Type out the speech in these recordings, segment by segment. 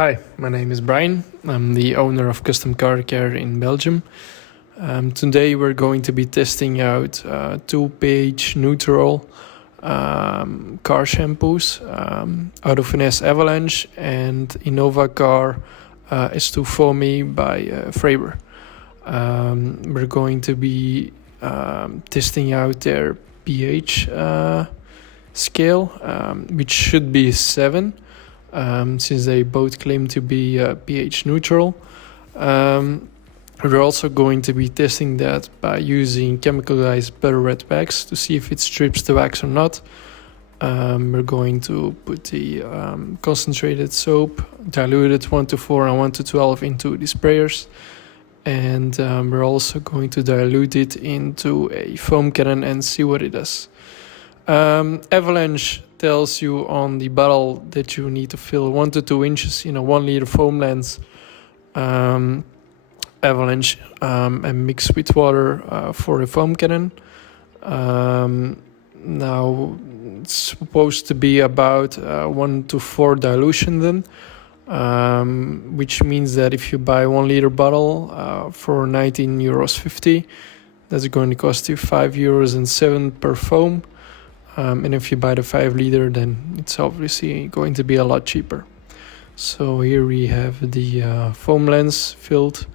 Hi, my name is Brian. I'm the owner of Custom Car Care in Belgium. Today we're going to be testing out two pH neutral car shampoos out of Finesse Avalanche and Innovacar S2 Foamy by Faber. We're going to be testing out their pH scale, which should be 7. Since they both claim to be pH neutral. We're also going to be testing that by using chemicalized butter red wax to see if it strips the wax or not. We're going to put the concentrated soap, diluted 1:4 and 1:12 into the sprayers. And we're also going to dilute it into a foam cannon and see what it does. Avalanche tells you on the bottle that you need to fill 1 to 2 inches in a 1 liter foam lens Avalanche and mix with water for a foam cannon. Now it's supposed to be about 1 to 4 dilution then, which means that if you buy 1 liter bottle for €19.50, that's going to cost you €5.07 per foam. And if you buy the 5 liter, then it's obviously going to be a lot cheaper. So here we have the foam lens filled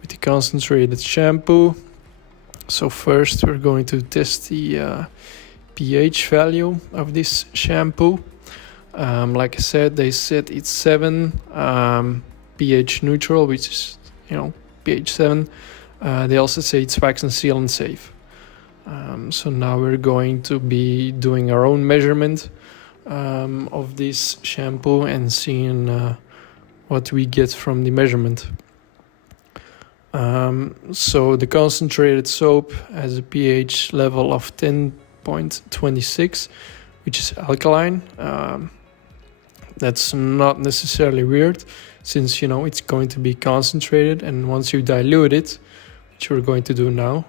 with the concentrated shampoo. So first we're going to test the pH value of this shampoo. Like I said, they said it's 7 pH neutral, which is pH 7. They also say it's wax and sealant safe. So now we're going to be doing our own measurement of this shampoo and seeing what we get from the measurement. So the concentrated soap has a pH level of 10.26, which is alkaline. That's not necessarily weird, since it's going to be concentrated, and once you dilute it, which we're going to do now,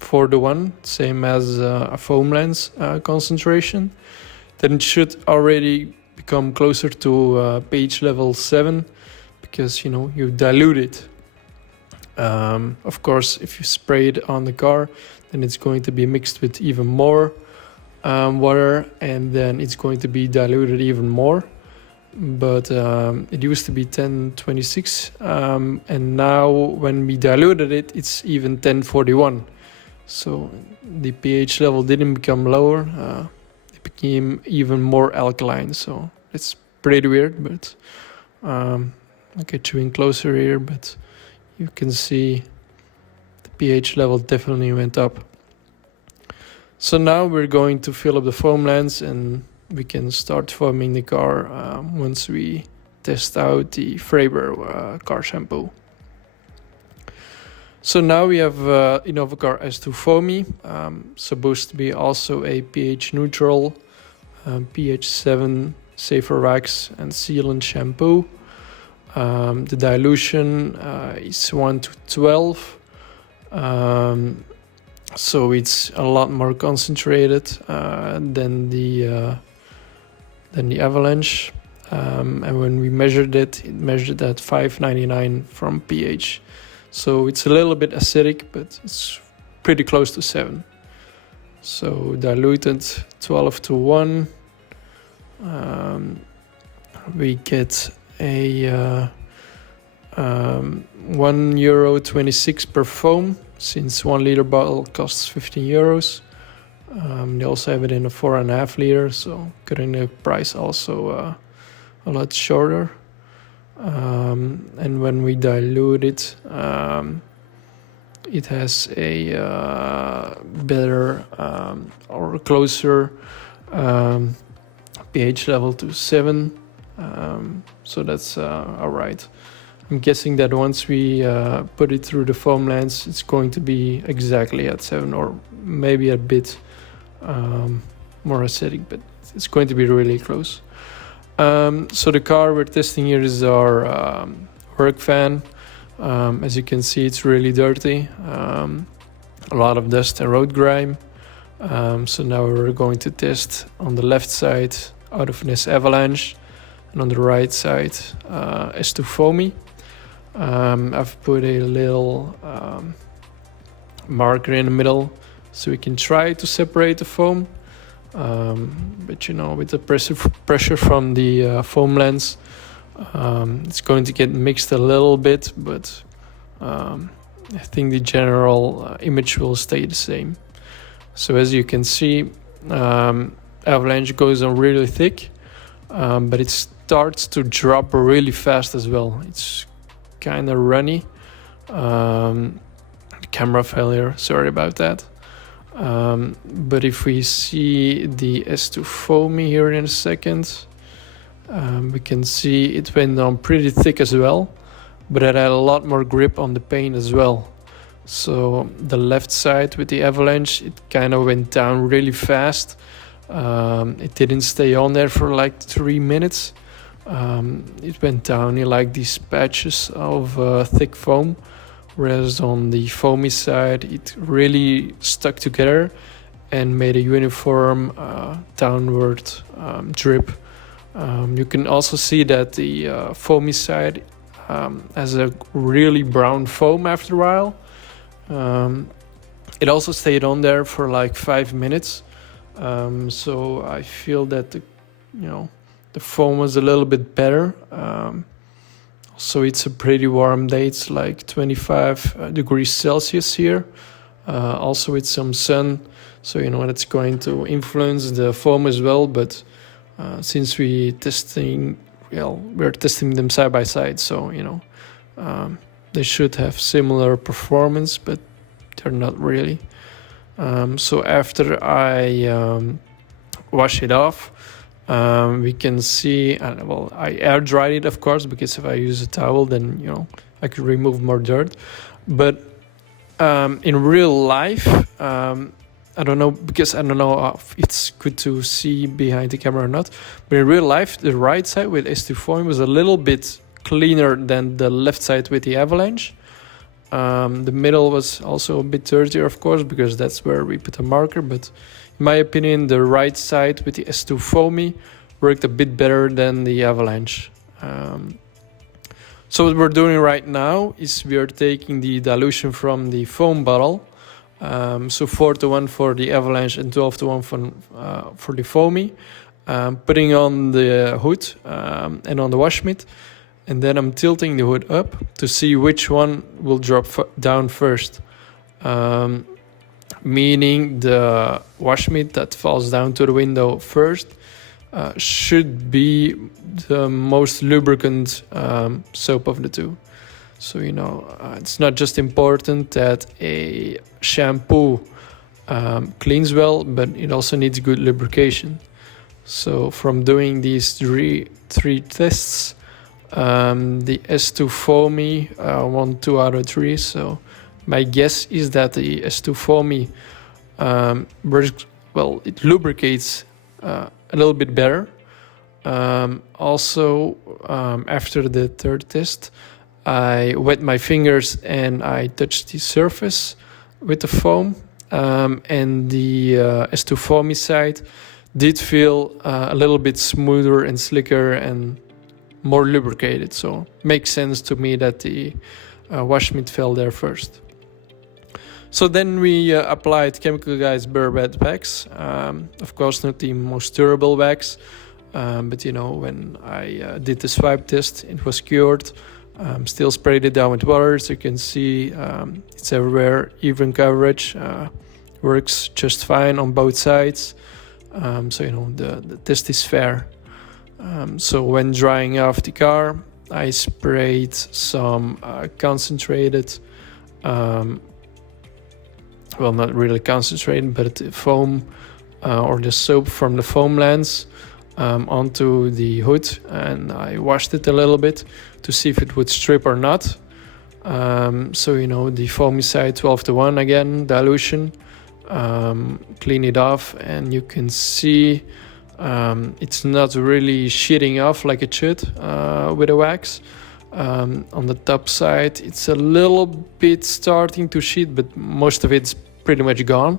4:1, same as a foam lens concentration, then it should already become closer to pH level 7, because you dilute it. Of course, if you spray it on the car, then it's going to be mixed with even more water, and then it's going to be diluted even more. But it used to be 10.26, and now when we diluted it, it's even 10.41. So the pH level didn't become lower, it became even more alkaline. So it's pretty weird, but I'll get you in closer here, but you can see the pH level definitely went up. So now we're going to fill up the foam lens, and we can start foaming the car once we test out the Faber car shampoo. So now we have Innovacar S2 Foamy, supposed to be also a pH neutral, pH 7 safer wax and sealant shampoo. The dilution is 1:12. So it's a lot more concentrated than the Avalanche, and when we measured it measured at 5.99 from pH. So it's a little bit acidic, but it's pretty close to 7. So diluted 12:1, we get a €1.26 per foam, since 1 liter bottle costs €15. They also have it in a 4.5 liter, so cutting the price also a lot shorter. And when we dilute it, it has a better or closer pH level to 7. So that's alright. I'm guessing that once we put it through the foam lens, it's going to be exactly at 7, or maybe a bit more acidic, but it's going to be really close. So the car we're testing here is our work van. As you can see, it's really dirty, a lot of dust and road grime. So now we're going to test on the left side out of Finesse Avalanche. and on the right side S2 Foamy. I've put a little marker in the middle so we can try to separate the foam, but you know, with the pressure from the foam lens, it's going to get mixed a little bit, but I think the general image will stay the same. So as you can see, Avalanche goes on really thick, but it starts to drop really fast as well. It's kind of runny. Camera failure, sorry about that. But if we see the S2 Foamy here in a second, we can see it went on pretty thick as well, but it had a lot more grip on the paint as well. So the left side with the Avalanche, it kind of went down really fast. It didn't stay on there for like 3 minutes. It went down in like these patches of thick foam, whereas on the Foamy side it really stuck together and made a uniform downward drip. You can also see that the Foamy side has a really brown foam after a while. It also stayed on there for like 5 minutes, so I feel that the foam was a little bit better. So it's a pretty warm day. It's like 25 degrees Celsius here, also with some sun, so that's going to influence the foam as well. But since we're testing them side by side, so they should have similar performance, but they're not really. So after I wash it off, we can see, I air dried it, of course, because if I use a towel, then I could remove more dirt. But in real life, I don't know if it's good to see behind the camera or not, but in real life, the right side with S2 Foam was a little bit cleaner than the left side with the Avalanche. The middle was also a bit dirtier, of course, because that's where we put a marker, but in my opinion, the right side with the S2 Foamy worked a bit better than the Avalanche. So what we're doing right now is we are taking the dilution from the foam bottle, so 4:1 for the Avalanche and 12:1 for the Foamy, putting on the hood and on the wash mitt, and then I'm tilting the hood up to see which one will drop down first. Meaning the wash mitt that falls down to the window first should be the most lubricant soap of the two. So it's not just important that a shampoo cleans well, but it also needs good lubrication. So from doing these three tests, the S2 Foamy won 2 out of 3. So my guess is that the S2 Foamy works well. It lubricates a little bit better. Also, after the third test, I wet my fingers and I touched the surface with the foam, and the S2 Foamy side did feel a little bit smoother and slicker and more lubricated. So makes sense to me that the wash mitt fell there first. So then we applied Chemical Guys Bare Bed wax. Of course, not the most durable wax, but when I did the swipe test, it was cured. Still sprayed it down with water, so you can see it's everywhere. Even coverage, works just fine on both sides. So the test is fair. So when drying off the car, I sprayed some concentrated, well, not really concentrated, but the foam or the soap from the foam lens onto the hood, and I washed it a little bit to see if it would strip or not. So the Foamy side 12:1 again, dilution, clean it off, and you can see it's not really sheeting off like it should with a wax. On the top side, it's a little bit starting to sheet, but most of it's pretty much gone.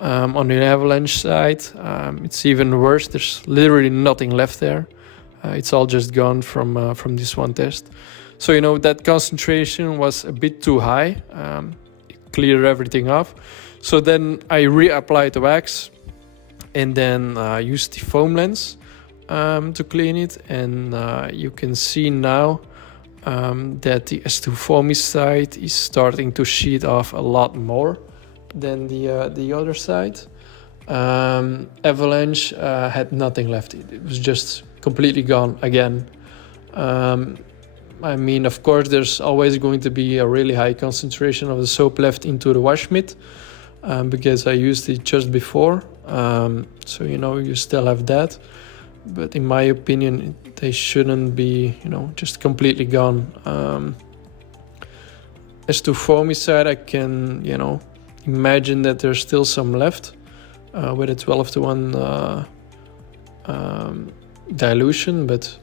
On the Avalanche side, it's even worse. There's literally nothing left there. It's all just gone from this one test. So, you know, that concentration was a bit too high. It cleared everything off. So then I reapplied the wax and then used the foam lens to clean it. And you can see now that the S2 Foamy side is starting to sheet off a lot more than the other side. Avalanche had nothing left. It was just completely gone again. I mean, of course, there's always going to be a really high concentration of the soap left into the wash mitt because I used it just before. So, you know, you still have that. But in my opinion, they shouldn't be, you know, just completely gone. As to Foamy side, I can, you know, imagine that there's still some left with a 12:1 dilution, but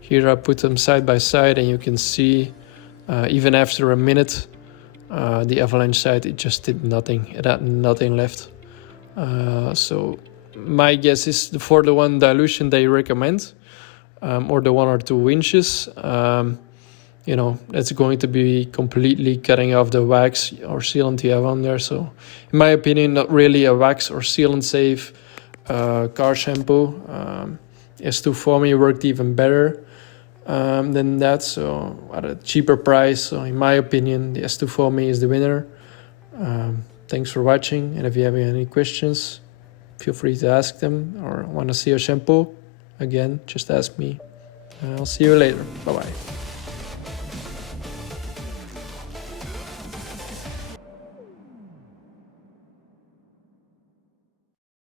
here I put them side by side and you can see even after a minute the Avalanche side, it just did nothing. It had nothing left. So my guess is the 4:1 dilution they recommend, or the 1 or 2 inches, you know, that's going to be completely cutting off the wax or sealant you have on there. So in my opinion, not really a wax or sealant safe car shampoo. S2 Foamy worked even better than that, so at a cheaper price. So in my opinion, the S2 Foamy is the winner. Thanks for watching, and if you have any questions, feel free to ask them, or want to see a shampoo, again, just ask me. I'll see you later. Bye bye.